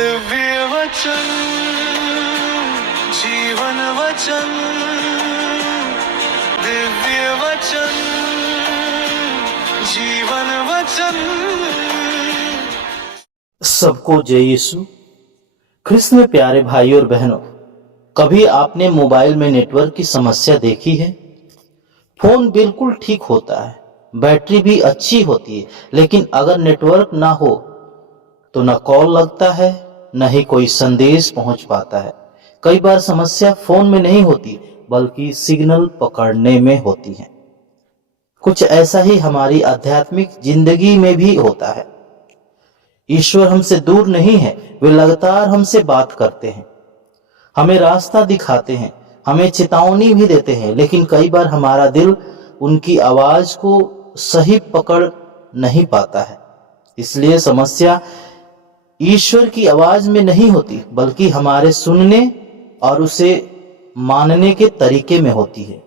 दिव्य वचन जीवन वचन दिव्य वचन जीवन वचन। सबको जय यीशु। ख्रिस्त में प्यारे भाई और बहनों, कभी आपने मोबाइल में नेटवर्क की समस्या देखी है? फोन बिल्कुल ठीक होता है, बैटरी भी अच्छी होती है, लेकिन अगर नेटवर्क ना हो तो न कॉल लगता है, न ही कोई संदेश पहुंच पाता है। कई बार समस्या फोन में नहीं होती, बल्कि सिग्नल पकड़ने में होती है। कुछ ऐसा ही हमारी आध्यात्मिक जिंदगी में भी होता है। ईश्वर हमसे दूर नहीं है, वे लगातार हमसे बात करते हैं, हमें रास्ता दिखाते हैं, हमें चेतावनी भी देते हैं, लेकिन कई बार हमारा दिल उनकी आवाज को सही पकड़ नहीं पाता है। इसलिए समस्या ईश्वर की आवाज में नहीं होती, बल्कि हमारे सुनने और उसे मानने के तरीके में होती है।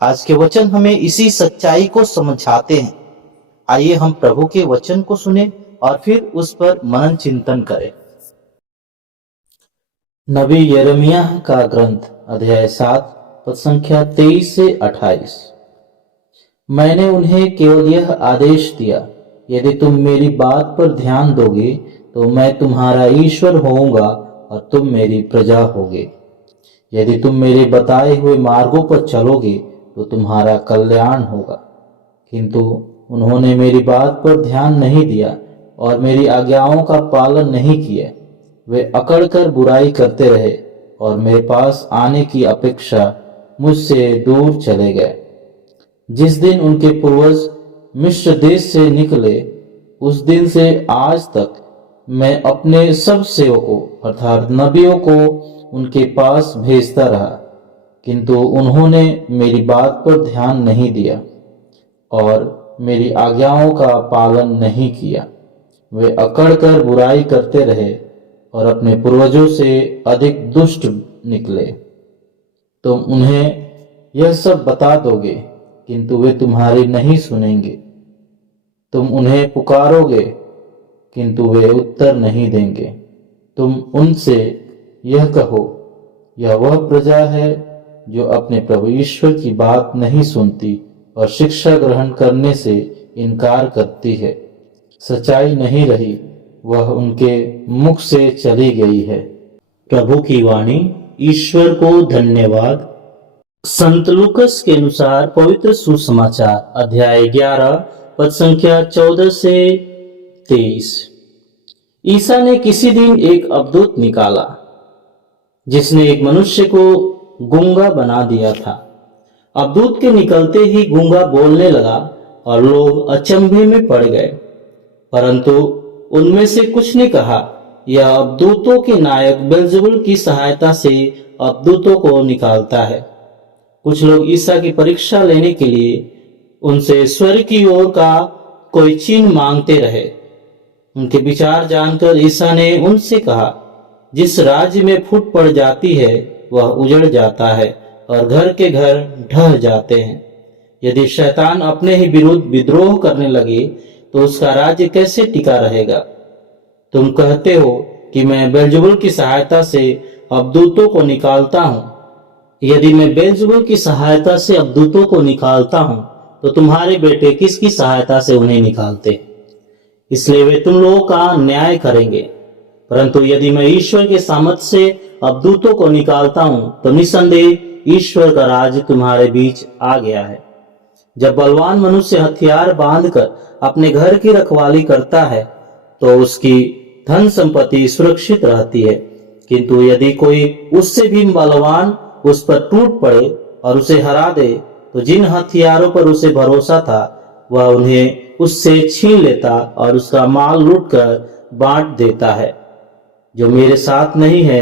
आज के वचन हमें इसी सच्चाई को समझाते हैं। आइए हम प्रभु के वचन को सुने और फिर उस पर मनन चिंतन करें। नबी यिर्मयाह का ग्रंथ अध्याय 7 पद संख्या 23 से 28। मैंने उन्हें केवल यह आदेश दिया, यदि तुम मेरी बात पर ध्यान दोगे तो मैं तुम्हारा ईश्वर होऊंगा और तुम मेरी प्रजा होगे। यदि तुम मेरे बताए हुए मार्गों पर चलोगे तो तुम्हारा कल्याण होगा। किंतु उन्होंने मेरी बात पर ध्यान नहीं दिया और मेरी आज्ञाओं का पालन नहीं किया। वे अकड़कर बुराई करते रहे और मेरे पास आने की अपेक्षा मुझसे दूर चले गए। जिस दिन उनके पूर्वज मिस्र देश से निकले, उस दिन से आज तक मैं अपने सब सेवकों अर्थात नबियों को उनके पास भेजता रहा, किंतु उन्होंने मेरी बात पर ध्यान नहीं दिया और मेरी आज्ञाओं का पालन नहीं किया। वे अकड़कर बुराई करते रहे और अपने पूर्वजों से अधिक दुष्ट निकले। तुम उन्हें यह सब बता दोगे, किंतु वे तुम्हारी नहीं सुनेंगे। तुम उन्हें पुकारोगे, किंतु वे उत्तर नहीं देंगे। तुम उनसे यह कहो, यह वह प्रजा है जो अपने प्रभु ईश्वर की बात नहीं सुनती और शिक्षा ग्रहण करने से इनकार करती है। सच्चाई नहीं रही, वह उनके मुख से चली गई है। प्रभु की वाणी। ईश्वर को धन्यवाद। संत लूकस के अनुसार पवित्र सुसमाचार अध्याय 11 पद संख्या 14 से 23। ईसा ने किसी दिन एक अवधूत निकाला जिसने एक मनुष्य को गूंगा बना दिया था। अवधूत के निकलते ही गूंगा बोलने लगा और लोग अचंभे में पड़ गए, परंतु उनमें से कुछ ने कहा, यह अवधूतों के नायक बेल्ज़ेबुल की सहायता से अवधूतों को निकालता है। कुछ लोग ईसा की परीक्षा लेने के लिए उनसे स्वर्ग की ओर का कोई चिन्ह मांगते रहे। उनके विचार जानकर ईसा ने उनसे कहा, जिस राज्य में फूट पड़ जाती है वह उजड़ जाता है और घर के घर ढह जाते हैं। यदि शैतान अपने ही विरुद्ध विद्रोह करने लगे तो उसका राज्य कैसे टिका रहेगा? तुम कहते हो कि मैं बेल्ज़ेबुल की सहायता से अवधूतों को निकालता हूं। यदि मैं बेल्ज़ेबुल की सहायता से अवधूतों को निकालता हूं तो तुम्हारे बेटे किसकी सहायता से उन्हें निकालते? इसलिए वे तुम लोगों का न्याय करेंगे। परंतु यदि मैं ईश्वर के सामर्थ से अवधूतों को निकालता हूं तो निसंदेह ईश्वर का राज तुम्हारे बीच आ गया है। जब बलवान मनुष्य हथियार बांधकर अपने घर की रखवाली करता है तो उसकी धन संपत्ति सुरक्षित रहती है, किंतु यदि कोई उससे भी बलवान उस पर टूट पड़े और उसे हरा दे तो जिन हथियारों पर उसे भरोसा था वह उन्हें उससे छीन लेता और उसका माल लूटकर बांट देता है। जो मेरे साथ नहीं है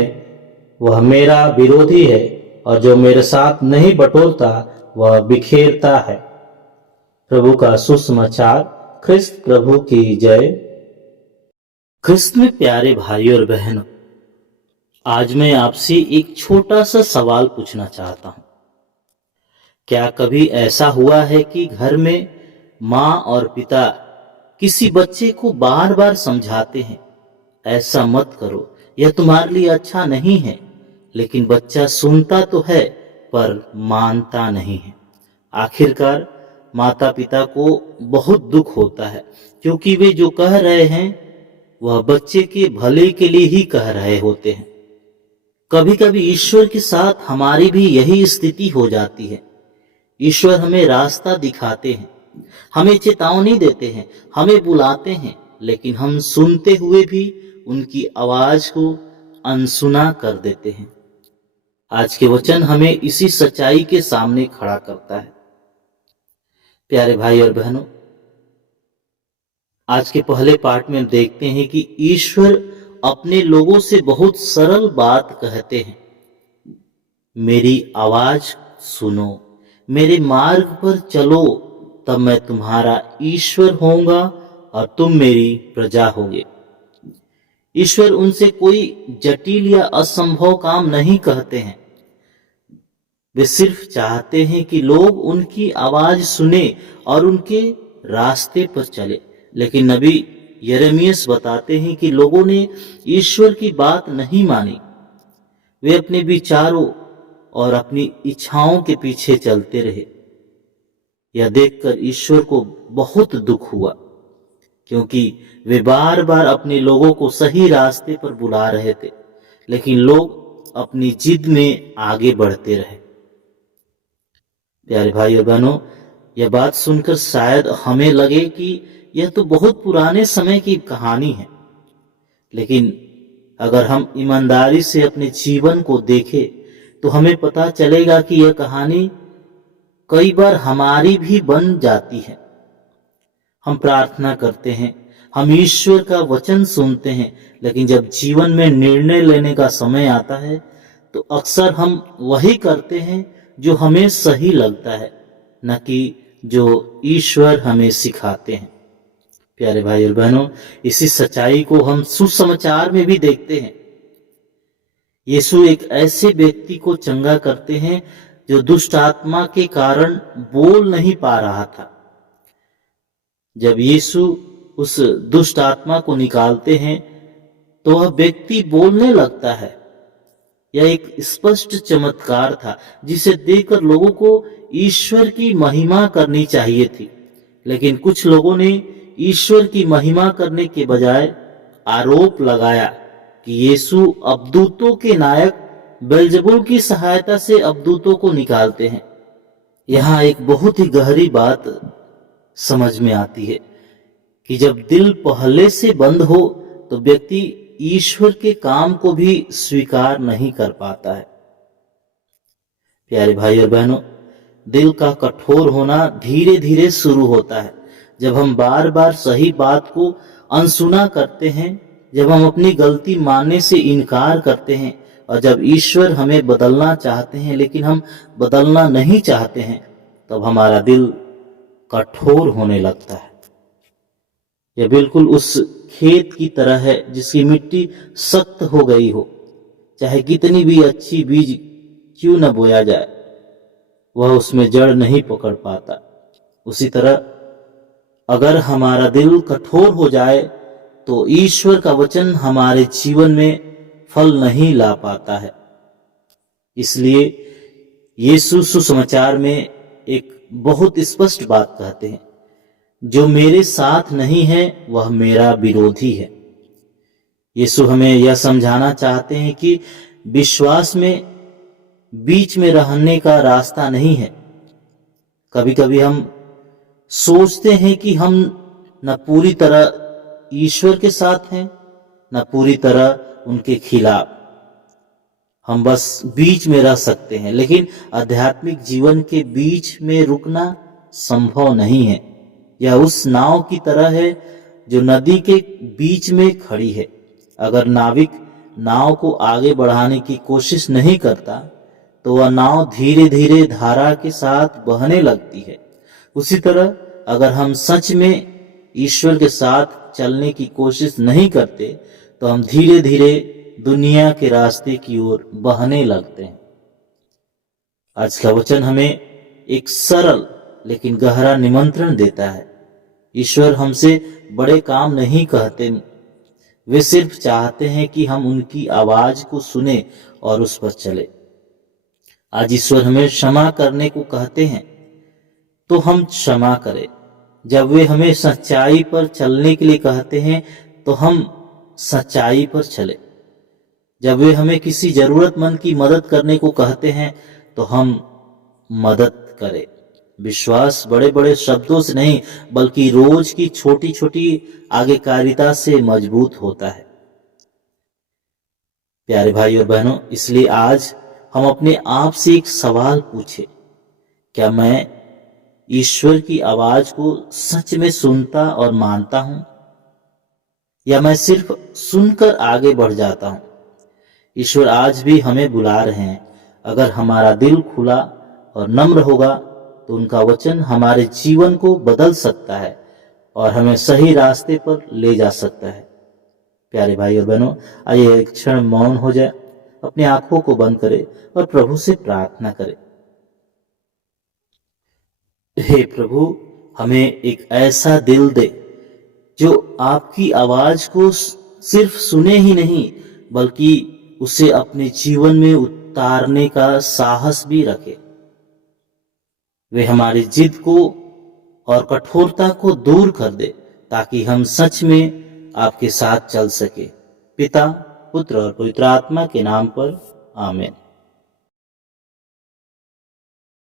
वह मेरा विरोधी है और जो मेरे साथ नहीं बटोरता वह बिखेरता है। प्रभु का सुसमाचार। ख्रिस्त प्रभु की जय। ख्रिस्त में प्यारे भाई और बहनों, आज मैं आपसे एक छोटा सा सवाल पूछना चाहता हूं। क्या कभी ऐसा हुआ है कि घर में माँ और पिता किसी बच्चे को बार बार समझाते हैं, ऐसा मत करो, यह तुम्हारे लिए अच्छा नहीं है। लेकिन बच्चा सुनता तो है पर मानता नहीं है। आखिरकार माता पिता को बहुत दुख होता है, क्योंकि वे जो कह रहे हैं वह बच्चे के भले के लिए ही कह रहे होते हैं। कभी कभी ईश्वर के साथ हमारी भी यही स्थिति हो जाती है। ईश्वर हमें रास्ता दिखाते हैं, हमें चेतावनी देते हैं, हमें बुलाते हैं, लेकिन हम सुनते हुए भी उनकी आवाज को अनसुना कर देते हैं। आज के वचन हमें इसी सच्चाई के सामने खड़ा करता है। प्यारे भाई और बहनों, आज के पहले पार्ट में हम देखते हैं कि ईश्वर अपने लोगों से बहुत सरल बात कहते हैं। मेरी आवाज सुनो, मेरे मार्ग पर चलो, तब मैं तुम्हारा ईश्वर होऊंगा और तुम मेरी प्रजा होगे। ईश्वर उनसे कोई जटिल या असंभव काम नहीं कहते हैं। वे सिर्फ चाहते हैं कि लोग उनकी आवाज सुने और उनके रास्ते पर चले। लेकिन नबी यिर्मयाह बताते हैं कि लोगों ने ईश्वर की बात नहीं मानी। वे अपने विचारों और अपनी इच्छाओं के पीछे चलते रहे। यह देखकर ईश्वर को बहुत दुख हुआ, क्योंकि वे बार बार अपने लोगों को सही रास्ते पर बुला रहे थे, लेकिन लोग अपनी जिद में आगे बढ़ते रहे। प्यारे भाई और बहनों, यह बात सुनकर शायद हमें लगे कि यह तो बहुत पुराने समय की कहानी है, लेकिन अगर हम ईमानदारी से अपने जीवन को देखें तो हमें पता चलेगा कि यह कहानी कई बार हमारी भी बन जाती है। हम प्रार्थना करते हैं, हम ईश्वर का वचन सुनते हैं, लेकिन जब जीवन में निर्णय लेने का समय आता है तो अक्सर हम वही करते हैं जो हमें सही लगता है, न कि जो ईश्वर हमें सिखाते हैं। प्यारे भाई और बहनों, इसी सच्चाई को हम सुसमाचार में भी देखते हैं। यीशु एक ऐसे व्यक्ति को चंगा करते हैं जो दुष्ट आत्मा के कारण बोल नहीं पा रहा था। जब यीशु उस दुष्ट आत्मा को निकालते हैं तो वह व्यक्ति बोलने लगता है। यह एक स्पष्ट चमत्कार था जिसे देखकर लोगों को ईश्वर की महिमा करनी चाहिए थी। लेकिन कुछ लोगों ने ईश्वर की महिमा करने के बजाय आरोप लगाया कि यीशु अबदूतों के नायक बेल्जेबुल की सहायता से अबदूतों को निकालते हैं। यहाँ एक बहुत ही गहरी बात समझ में आती है कि जब दिल पहले से बंद हो तो व्यक्ति ईश्वर के काम को भी स्वीकार नहीं कर पाता है। प्यारे भाई और बहनों, दिल का कठोर होना धीरे धीरे शुरू होता है जब हम बार बार सही बात को अनसुना करते हैं, जब हम अपनी गलती मानने से इनकार करते हैं, और जब ईश्वर हमें बदलना चाहते हैं लेकिन हम बदलना नहीं चाहते हैं, तब हमारा दिल कठोर होने लगता है। यह बिल्कुल उस खेत की तरह है जिसकी मिट्टी सख्त हो गई हो। चाहे कितनी भी अच्छी बीज क्यों न बोया जाए, वह उसमें जड़ नहीं पकड़ पाता। उसी तरह अगर हमारा दिल कठोर हो जाए तो ईश्वर का वचन हमारे जीवन में फल नहीं ला पाता है। इसलिए यीशु सुसमाचार में एक बहुत स्पष्ट बात कहते हैं, जो मेरे साथ नहीं है वह मेरा विरोधी है। यीशु हमें यह समझाना चाहते हैं कि विश्वास में बीच में रहने का रास्ता नहीं है। कभी कभी हम सोचते हैं कि हम न पूरी तरह ईश्वर के साथ हैं, न पूरी तरह उनके खिलाफ। हम बस बीच में रह सकते हैं, लेकिन आध्यात्मिक जीवन के बीच में रुकना संभव नहीं है। यह उस नाव की तरह है जो नदी के बीच में खड़ी है। अगर नाविक नाव को आगे बढ़ाने की कोशिश नहीं करता तो वह नाव धीरे धीरे धारा के साथ बहने लगती है। उसी तरह अगर हम सच में ईश्वर के साथ चलने की कोशिश नहीं करते तो हम धीरे धीरे दुनिया के रास्ते की ओर बहने लगते हैं। आज का वचन हमें एक सरल लेकिन गहरा निमंत्रण देता है। ईश्वर हमसे बड़े काम नहीं कहते, वे सिर्फ चाहते हैं कि हम उनकी आवाज को सुने और उस पर चले। आज ईश्वर हमें क्षमा करने को कहते हैं तो हम क्षमा करें। जब वे हमें सच्चाई पर चलने के लिए कहते हैं तो हम सच्चाई पर चले। जब वे हमें किसी जरूरतमंद की मदद करने को कहते हैं तो हम मदद करें। विश्वास बड़े बड़े शब्दों से नहीं बल्कि रोज की छोटी छोटी आज्ञाकारिता से मजबूत होता है। प्यारे भाई और बहनों, इसलिए आज हम अपने आप से एक सवाल पूछे, क्या मैं ईश्वर की आवाज को सच में सुनता और मानता हूं, या मैं सिर्फ सुनकर आगे बढ़ जाता हूं? ईश्वर आज भी हमें बुला रहे हैं। अगर हमारा दिल खुला और नम्र होगा तो उनका वचन हमारे जीवन को बदल सकता है और हमें सही रास्ते पर ले जा सकता है। प्यारे भाई और बहनों, आइए एक क्षण मौन हो जाए, अपनी आंखों को बंद करें और प्रभु से प्रार्थना करें। हे प्रभु, हमें एक ऐसा दिल दे जो आपकी आवाज को सिर्फ सुने ही नहीं बल्कि उसे अपने जीवन में उतारने का साहस भी रखे। वे हमारी जिद को और कठोरता को दूर कर दे ताकि हम सच में आपके साथ चल सके। पिता, पुत्र और पवित्र आत्मा के नाम पर आमीन।